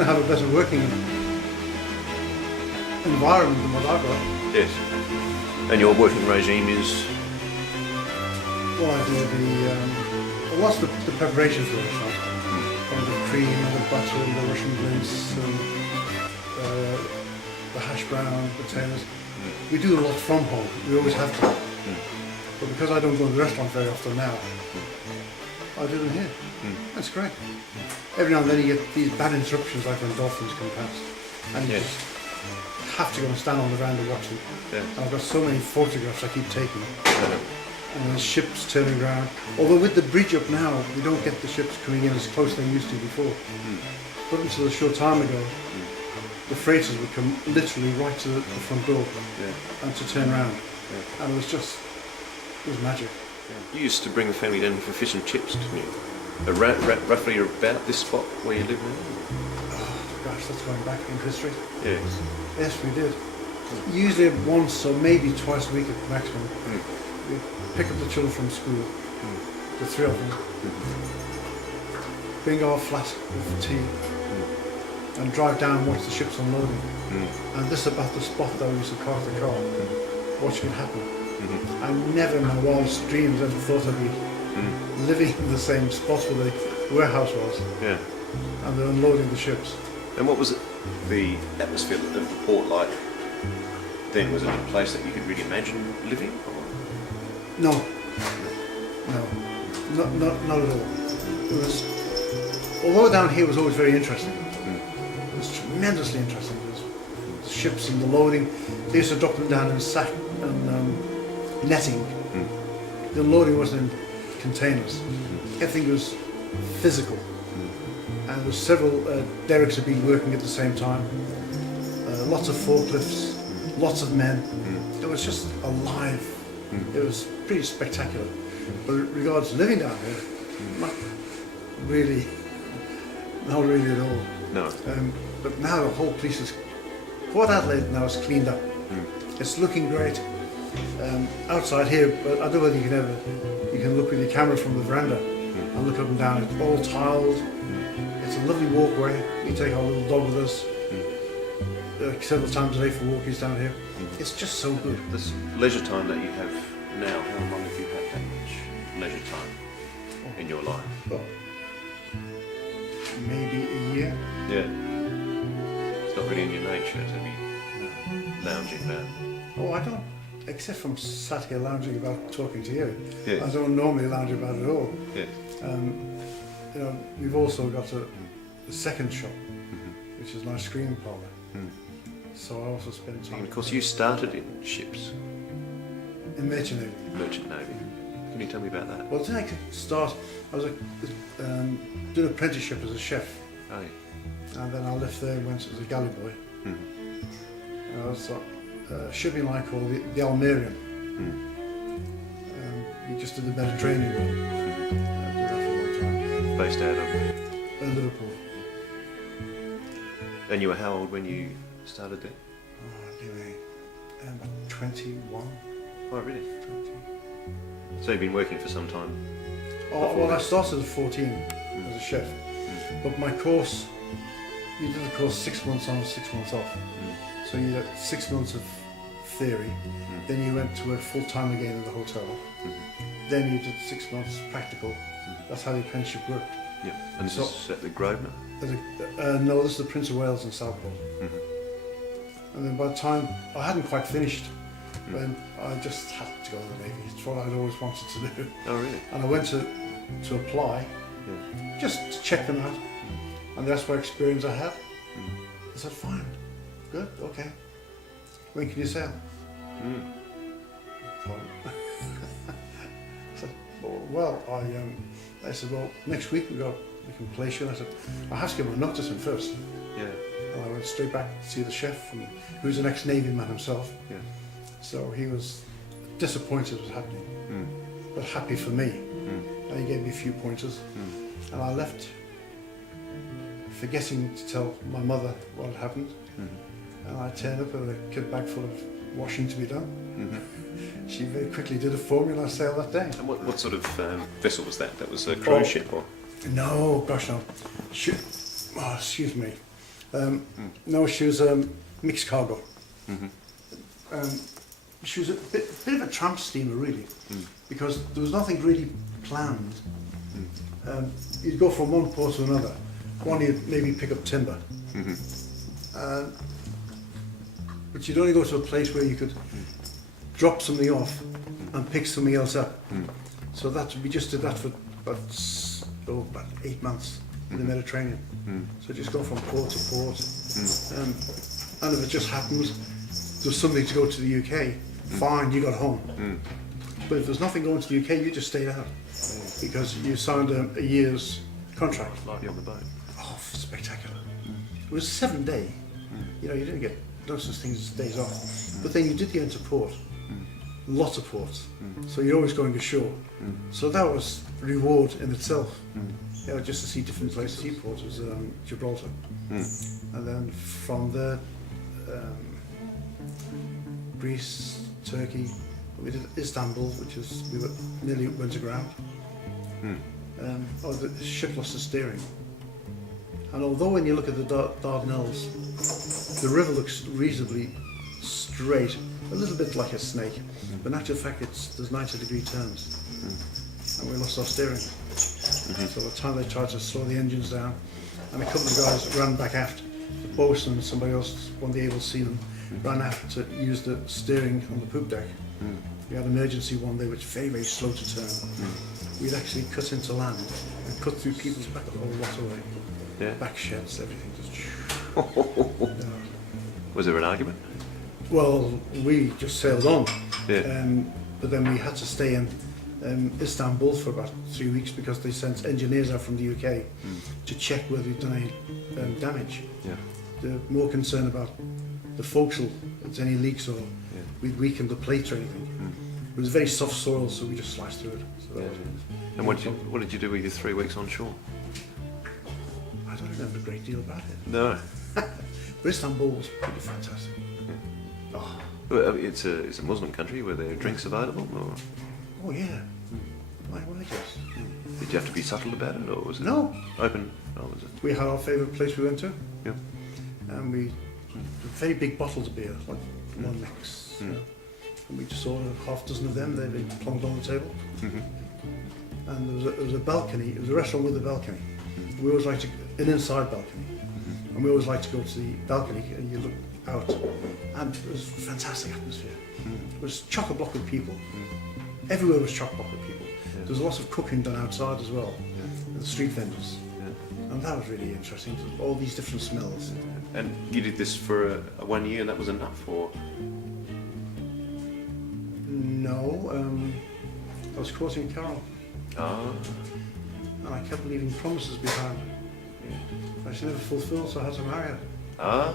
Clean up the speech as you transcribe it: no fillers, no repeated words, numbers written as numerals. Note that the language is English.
going to have a better working environment than what I've got. Yes. And your working regime is? Well, I do what's the preparation for the restaurant? The cream and the butter and the Russian blintz and the hash brown, potatoes. We do a lot from home. We always have to. But because I don't go to the restaurant very often now, I do them here. That's great. Every now and then you get these bad interruptions like when dolphins come past. And you just have to go and stand on the veranda and watch them. Yeah. And I've got so many photographs I keep taking. And the ships turning around. Although with the bridge up now, we don't get the ships coming in as close as they used to before. But until a short time ago, the freighters would come literally right to the front door and to turn around. And it was magic. You used to bring the family down for fish and chips, didn't you? Roughly about this spot where you live now? Oh gosh, that's going back in history. Yes. Yes, we did. Usually once or maybe twice a week at maximum. We pick up the children from school, the three of them, bring our flask of tea, and drive down and watch the ships unloading. And this is about the spot that we used to park the car, watching it happen. I never in my wildest dreams ever thought I'd be living in the same spot where the warehouse was. Yeah. And they're unloading the ships. And what was the atmosphere of the port like then? Was it a place that you could really imagine living? Or? No, not at all. It was, although down here was always very interesting. It was tremendously interesting. There was ships and the loading. They used to drop them down in sack and netting. The loading wasn't in containers. Everything was physical. And there was several derricks had been working at the same time. Lots of forklifts, lots of men. It was just alive. It was pretty spectacular. But in regards to living down here, not really at all. No. But now the whole place is, Port Adelaide now is cleaned up. It's looking great. Outside here, but I don't know whether you can look with your camera from the veranda and look up and down. It's all tiled. It's a lovely walkway. We take our little dog with us several times a day for walkies down here. It's just so good. This leisure time that you have now, how long have you had that much leisure time in your life? Well, maybe a year. Yeah. It's not really in your nature to be lounging about. Oh, I don't. Except from sat here lounging about talking to you. Yes. I don't normally lounge about at all. Yes. We've also got a second shop, which is an ice cream parlour. So I also spend time. And of course, you started in ships. In Merchant Navy. Merchant Navy. Can you tell me about that? Well, to start, I was doing an apprenticeship as a chef. Oh, yeah. And then I left there and went as a galley boy. And I was shipping line called the Almerian. We just did the Mediterranean. I did that for a long time. Based out of? Liverpool. And you were how old when you started there? Oh, anyway, about 21. Oh, really? 20. So you've been working for some time? Oh, well, I started at 14 as a chef. But my course, you did the course 6 months on, 6 months off. So you had 6 months of theory, then you went to work full time again in the hotel. Then you did 6 months practical. That's how the apprenticeship worked. Yeah. And this is at the Grosvenor? No, this is the Prince of Wales in Southport. And then by the time I hadn't quite finished, then I just had to go to the Navy. It's what I'd always wanted to do. Oh, really? And I went to apply, just to check them out. And that's what experience I had. I said, fine, good, okay. When can you sail? Fine. I said, well, I said, well, next week we can place you. And I said, I have to get my notice in first. Yeah. And I went straight back to see the chef, who's an ex-Navy man himself. Yeah. So he was disappointed it was happening, but happy for me. And he gave me a few pointers. And I left, forgetting to tell my mother what had happened. And I turned up with a kit bag full of washing to be done. She very quickly did it for me and I sailed that day. And what sort of vessel was that? That was a cruise ship or? No, gosh no. Oh, excuse me. No, she was mixed cargo. She was a bit of a tramp steamer, really, because there was nothing really planned. You'd go from one port to another. One, you'd maybe pick up timber. But you'd only go to a place where you could drop something off and pick something else up. So we just did that for about 8 months in the Mediterranean. So just go from port to port. And if it just happens, there's something to go to the UK, fine, you got home. But if there's nothing going to the UK, you just stayed out because you signed a year's contract. Like on the boat. Oh, spectacular. It was a 7-day. You know, you didn't get no such things as days off. But then you did get into port. Lots of ports. So you're always going ashore. So that was a reward in itself. You know, just to see different places. Seaports was Gibraltar. And then from there, Greece, Turkey. We did Istanbul, which is, we nearly went aground. The ship lost the steering. And although when you look at the Dardanelles, the river looks reasonably straight, a little bit like a snake, but in actual fact there's 90-degree turns. And we lost our steering. So by the time they tried to slow the engines down, and a couple of guys ran back aft, the bosun and somebody else, one of the able seamen, ran aft to use the steering on the poop deck. We had an emergency one day which was very, very slow to turn. We'd actually cut into land and cut through people's back the whole waterway. Yeah. Back sheds, everything just... Was there an argument? Well, we just sailed on. Yeah. But then we had to stay in Istanbul for about 3 weeks because they sent engineers out from the UK to check whether we'd done any damage. Yeah. They're more concerned about the forecastle, if there's any leaks or we'd weakened the plate or anything. It was very soft soil, so we just sliced through it. So that was it. And what did you do with your 3 weeks on shore? I don't remember a great deal about it. No. But Istanbul was pretty fantastic. Oh, Well, it's a Muslim country. Were there drinks available, or oh yeah. My yes. did you have to be subtle about it, or was it No. open? Oh, was it? We had our favourite place we went to, Yeah. and we very big bottles of beer, like one mix. You know. And we just ordered half a dozen of them. They'd be plonked on the table. And there was a balcony. It was a restaurant with a balcony. We always like to an inside balcony, and we always like to go to the balcony and you look out, and it was a fantastic atmosphere. It was chock-a-block with people. Everywhere was chock-a-block with people. There was lots of cooking done outside as well, and the street vendors, and that was really interesting. All these different smells. And you did this for a 1 year, and that was enough, or? No, I was courting Carol, Ah. and I kept leaving promises behind. I she never fulfilled, so I had to marry her. Ah.